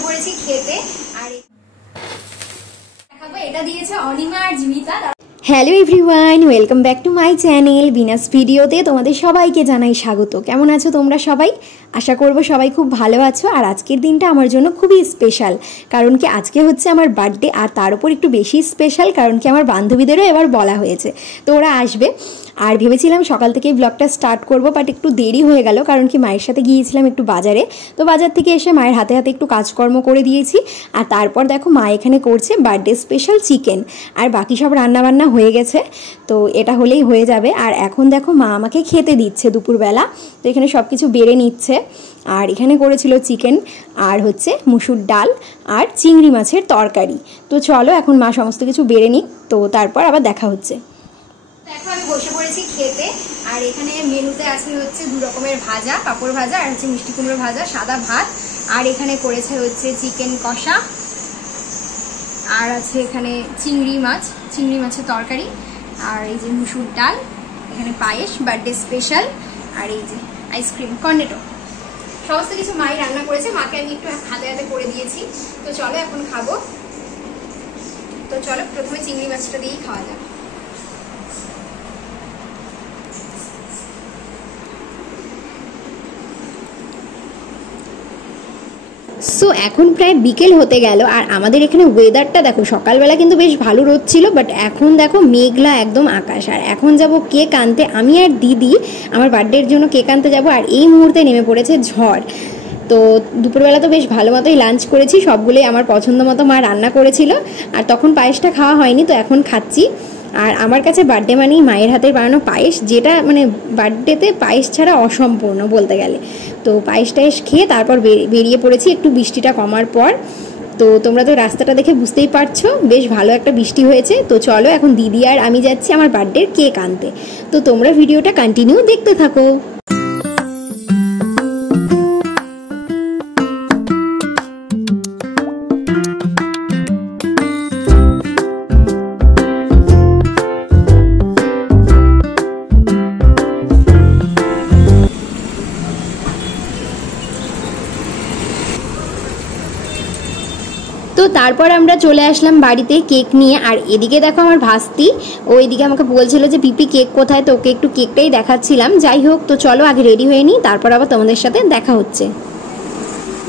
বসে পড়েছি খেতে। আর দেখাবো এটা দিয়েছে অনিমা আর Jibita. Hello everyone, welcome back to my channel বিনাস ভিডিওতে তোমাদের সবাইকে জানাই স্বাগত। কেমন আছো তোমরা সবাই? আশা করব সবাই খুব ভালো আছো। আর আজকের দিনটা আমার জন্য খুবই স্পেশাল, কারণ কি আজকে হচ্ছে আমার বার্থডে। আর তার উপর একটু বেশি স্পেশাল কারণ কি আমার বান্ধবীদেরও এবার বলা হয়েছে, তো ওরা আসবে। আর ভেবেছিলাম সকাল থেকেই ব্লগটা স্টার্ট করব, বাট একটু দেরি হয়ে গেল কারণ কি মায়ের সাথে গিয়েছিলাম একটু বাজারে। তো বাজার থেকে এসে মায়ের হাতে হাতে একটু কাজকর্ম করে দিয়েছি। আর তারপর দেখো মা এখানে করছে বার্থডে স্পেশাল চিকেন, আর বাকি সব রান্নাবান্না হয়ে গেছে। তো এটা হলেই হয়ে যাবে। আর এখন দেখো মা আমাকে খেতে দিচ্ছে দুপুরবেলা। তো এখানে সব কিছু বেড়ে নিচ্ছে। আর এখানে করেছিল চিকেন, আর হচ্ছে মুসুর ডাল, আর চিংড়ি মাছের তরকারি। তো চলো এখন মা সমস্ত কিছু বেড়ে নিক, তো তারপর আবার দেখা হচ্ছে। দেখো আমি বসে পড়েছি খেতে। আর এখানে মেনুতে আছে হচ্ছে 2 রকমের ভাজা, পাঁপড় ভাজা আর হচ্ছে মিষ্টি কুমড়ো ভাজা, সাদা ভাত। আর এখানে করেছে হচ্ছে চিকেন কষা, আর আছে এখানে চিংড়ি মাছের তরকারি, আর এই যে মুসুর ডাল, এখানে পায়েস বার্থডে স্পেশাল, আর এই যে আইসক্রিম কর্নেটো। সমস্ত কিছু মাই রান্না করেছে, মাকে আমি একটু হাতে হাতে করে দিয়েছি। তো চলো এখন খাবো। তো চলো প্রথমে চিংড়ি মাছটা দিয়েই খাওয়া যাক। সো এখন প্রায় বিকেল হতে গেল। আর আমাদের এখানে ওয়েদারটা দেখো, সকালবেলা কিন্তু বেশ ভালো রোদ ছিল, বাট এখন দেখো মেঘলা একদম আকাশ। আর এখন যাব কেক আনতে, আমি আর দিদি আমার বার্থডের জন্য কেক আনতে যাব। আর এই মুহূর্তে নেমে পড়েছে ঝড়। তো দুপুরবেলা তো বেশ ভালো মতোই লাঞ্চ করেছি, সবগুলোই আমার পছন্দ মতো মা রান্না করেছিল। আর তখন পায়েসটা খাওয়া হয়নি, তো এখন খাচ্ছি। আর আমার কাছে বার্থডে মানেই মায়ের হাতের বানানো পায়েস, যেটা মানে বার্থডেতে পায়েস ছাড়া অসম্পূর্ণ বলতে গেলে। তো পায়েস টায়েস খেয়ে তারপর বেরিয়ে পড়েছি একটু বৃষ্টিটা কমার পর। তো তোমরা তো রাস্তাটা দেখে বুঝতেই পারছো বেশ ভালো একটা বৃষ্টি হয়েছে। তো চলো এখন দিদি আর আমি যাচ্ছি আমার বার্থডের কেক আনতে। তো তোমরা ভিডিওটা কন্টিনিউ দেখতে থাকো। তো তারপর আমরা চলে আসলাম বাড়িতে কেক নিয়ে। আর এদিকে দেখো আমার ভাস্তি, ও এদিকে আমাকে বলছিল যে পিপি কেক কোথায়, তো ওকে একটু কেকটাই দেখাচ্ছিলাম। যাই হোক, তো চলো আগে রেডি হয়ে নিই, তারপর আবার তোমাদের সাথে দেখা হচ্ছে।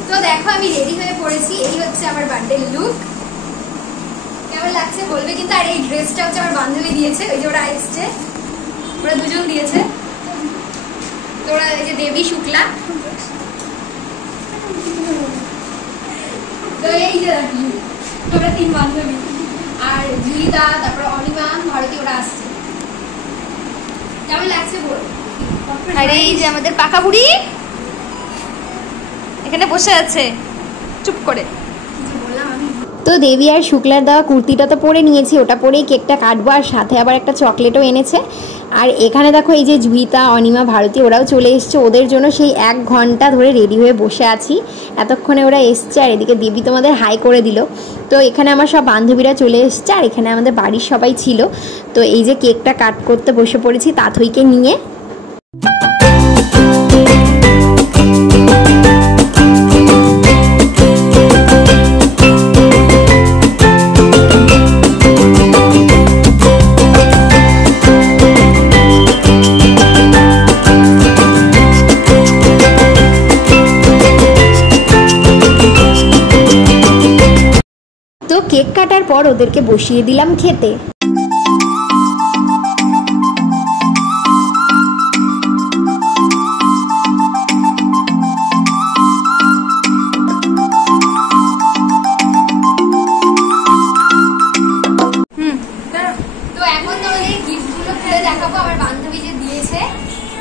তো দেখো আমি রেডি হয়ে পড়েছি, এই হচ্ছে আমার বার্থডে লুক। কেমন লাগছে বলবে কিন্তু। আর এই ড্রেসটা হচ্ছে আমার বান্ধবী দিয়েছে, ওই যে ওরা এসছে, ওরা দুজন দিয়েছে। তো ওরা এই যে দেবী শুক্লা, তো এই যে ওরা 3 বান্ধবী, আর জীবিতা, তারপর অনিমা, ভারতী, ওরা আসছে। কেমন লাগছে বল? আর এই যে আমাদের পাকা বুড়ি এখানে বসে আছে চুপ করে। তো দেবী আর শুক্লার দেওয়া কুর্তিটা তো পরে নিয়েছি, ওটা পরেই কেকটা কাটবো। আর সাথে আবার একটা চকলেটও এনেছে। আর এখানে দেখো এই যে জুহিতা, অনিমা, ভারতী ওরাও চলে এসছে। ওদের জন্য সেই 1 ঘন্টা ধরে রেডি হয়ে বসে আছি, এতক্ষণে ওরা এসছে। আর এদিকে দেবী তোমাদের হাই করে দিল। তো এখানে আমার সব বান্ধবীরা চলে এসছে, আর এখানে আমাদের বাড়ির সবাই ছিল। তো এই যে কেকটা কাট করতে বসে পড়েছি তাথইকে নিয়ে। তো কেক কাটার পর ওদেরকে বসিয়ে দিলাম খেতে। তো এখন তোমাদের গিফটগুলো খুলে দেখাবো আমার বান্ধবী যে দিয়েছে।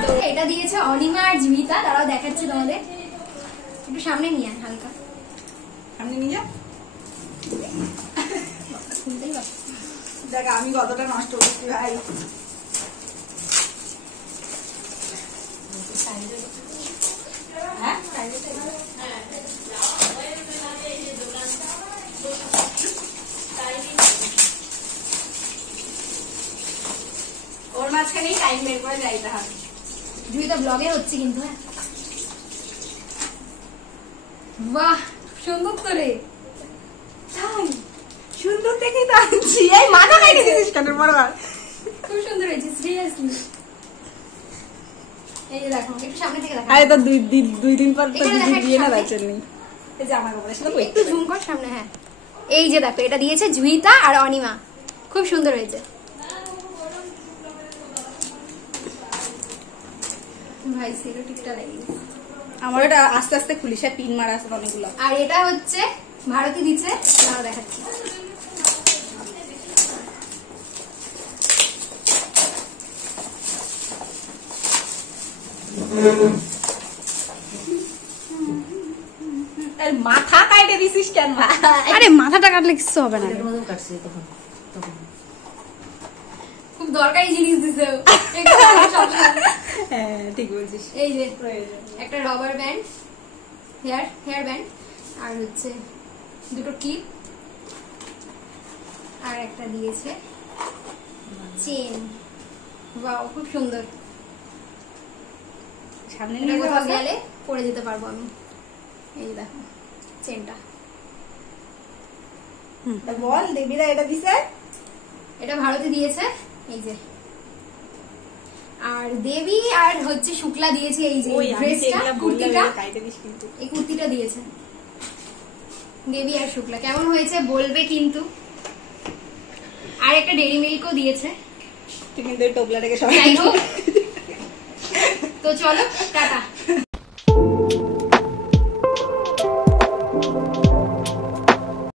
তো এটা দিয়েছে অনিমা আর জীবিতা, তারাও দেখাচ্ছে তোমাদের। একটু সামনে নিয়ে আন, হালকা সামনে নিয়ে যা। দেখ আমি কতটা নষ্ট করছি ভাই। ওর মাঝখানেই টাইম বের করে যাইতে হবে। জুইটা ব্লগে হচ্ছে কিন্তু। হ্যাঁ বাহ সুন্দর তো রে, সুন্দর দেখেই তো আনছি। এই মাথা কাটে দিছিস কেন বড়বার? খুব সুন্দর হয়েছে সিরিয়াসলি। এই যে দেখো, একটু সামনে থেকে দেখো। আরে তো দুই দিন পর তো এখানে দিদি দেখা বিয়ে না সামনে। ব্যাচের নেই। এই যে আমার কাপড়ের সাথে একটু জুম কর সামনে। হ্যাঁ, এই যে দেখো, এটা দিয়েছে জুহিতা আর অনিমা, খুব সুন্দর হয়েছে। ভাই সিলোটিকটা লাগিয়েছে। আমার এটা আস্তে আস্তে খুলিস, পিন মারা আছে অনেকগুলো। আর এটা হচ্ছে ভারতী দিচ্ছে, দাঁড়াও দেখাচ্ছি। মাথা কাটে দিছিস কেন? আরে মাথাটা কাটলে কিছু হবে না, খুব দরকারি জিনিস দিছে। হ্যাঁ ঠিক বলছিস। এই যে একটা রবার ব্যান্ড, হেয়ার ব্যান্ড, আর হচ্ছে দুটো ক্লিপ, আর একটা দিয়েছে চেন। বাহ, খুব সুন্দর। সামনে এটা নিয়ে কোথাও যাওয়া গেলে পরে যেতে পারবো আমি। এই যে দেখো চেনটা। বল দেবীরা এটা দিছে। এটা ভারতী দিয়েছে, এই যে। আর দেবী আর হচ্ছে শুক্লা দিয়েছে এই যে ড্রেসটা, কুর্তিটা, এই কুর্তিটা দিয়েছে দেবী আর শুক্লা। কেমন হয়েছে বলবে কিন্তু। আর একটা ডেইরি মিল্কও দিয়েছে। তুই কিন্তু টোপলাটাকে সবাই যাই হোক, তো চলো টাটা।